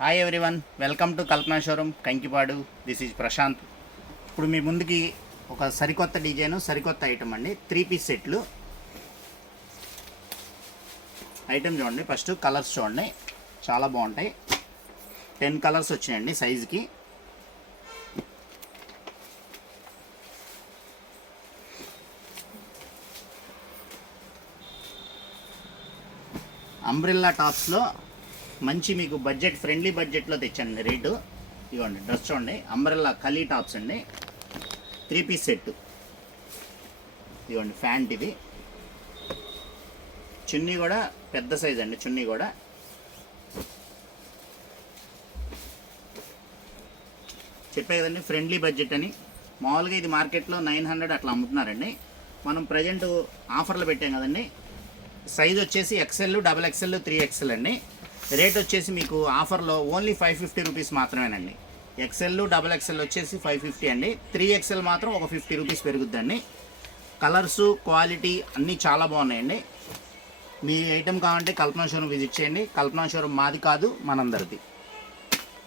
Hi everyone, welcome to Kalpana showroom Kankipadu. This is Prashant. ఇప్పుడు మీ ముందుకి ఒక సరికొత్త డిజైన్, సరికొత్త ఐటమ్ అండి. 3 పీస్ సెట్లు. ఐటమ్ చూడండి, ఫస్ట్ కలర్స్ చూడండి, చాలా బాగుంటాయి. 10 కలర్స్ వచ్చినాయండి సైజుకి. అంబ్రెల్లా టాప్స్లో మంచి మీకు బడ్జెట్ ఫ్రెండ్లీ బడ్జెట్లో తెచ్చండి రేటు. ఇవ్వండి డ్రెస్ చూడండి, అంబ్రెల్లా కలీ టాప్స్ అండి, 3 పీస్ సెట్. ఇవ్వండి ప్యాంట్, ఇది చున్నీ కూడా పెద్ద సైజ్ అండి. చున్నీ కూడా చెప్పే కదండి ఫ్రెండ్లీ బడ్జెట్ అని. మామూలుగా ఇది మార్కెట్లో 900 అట్లా అమ్ముతున్నారండి. మనం ప్రజెంట్ ఆఫర్లు పెట్టాం కదండి. సైజ్ వచ్చేసి XL, XXL, 3XL అండి. రేట్ వచ్చేసి మీకు ఆఫర్లో ఓన్లీ 550 రూపీస్ మాత్రమేనండి. XL, XXL వచ్చేసి 550 అండి. 3XL మాత్రం ఒక 50 రూపీస్ పెరుగుద్దండి. కలర్సు, క్వాలిటీ అన్నీ చాలా బాగున్నాయండి. మీ ఐటెం కావాలంటే కల్పనా షోరూమ్ విజిట్ చేయండి. కల్పనా షోరూమ్ మాది కాదు, మనందరిది.